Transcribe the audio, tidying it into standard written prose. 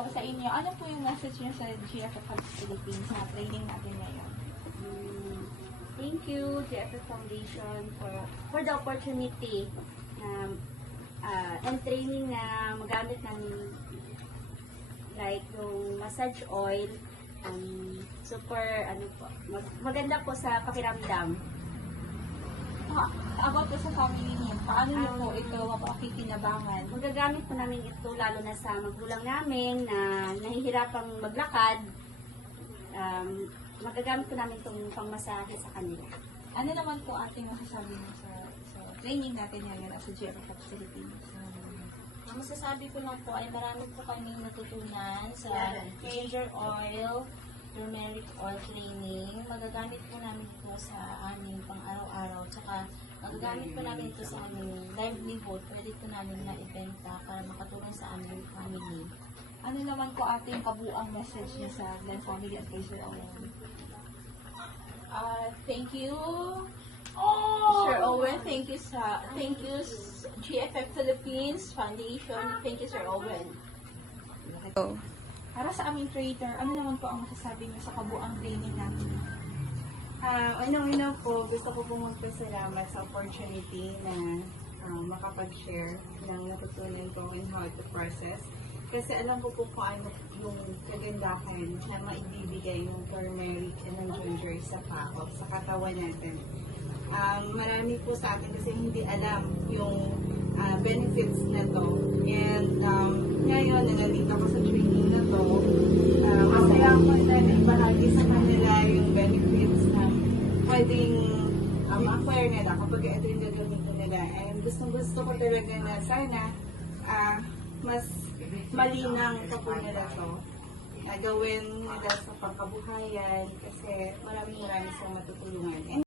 po sa inyo, ano po yung message niyo sa GFF Philippines sa training natin ngayon? Thank you, GFF Foundation, for the opportunity and training na magamit namin like yung massage oil. Super, maganda po sa pakiramdam. About po sa family niyo, paano niyo po ito mapakikinabangan? Magagamit po namin ito lalo na sa magulang namin na nahihirapang maglakad. Magagamit po namin itong pangmasahe sa kanila. Ano naman po ating masasabi niyo sa training natin ngayon sa GFF Philippines? Ang masasabi ko lang po ay marami po kaming natutunan sa ginger oil, turmeric oil training. Magagamit po namin ito sa aming pang-araw-araw. Tsaka magagamit po namin ito sa aming livelihood. Pwede po namin na ibenta para makatulong sa aming family. Ano naman po ating kabuang message niyo sa Glenn Family at kay Sir Owen? Thank you, Sir Owen. Thank you GFF Philippines Foundation. Thank you, Sir Owen. Para sa aming trader, ano naman po ang masasabi niyo sa kabuang training natin? Unang-una po, gusto ko po magpasalamat sa opportunity na makapag-share ng natutunan ko in how to process. Kasi alam ko po kung ano yung kagandahan na maibibigay yung turmeric and ng ginger sa kao, sa katawan natin. Marami po sa atin kasi hindi alam yung benefits na to. And ngayon, na nandito ako sa training na to, masaya ako na ibahagi sa kanila yung benefits na pwedeng ma-acquire nila kapag ito yung gagamitin nila. And gusto ko talaga na sana mas malinang pa po nila to. Gawin nila sa pangkabuhayan kasi maraming sa matutulungan.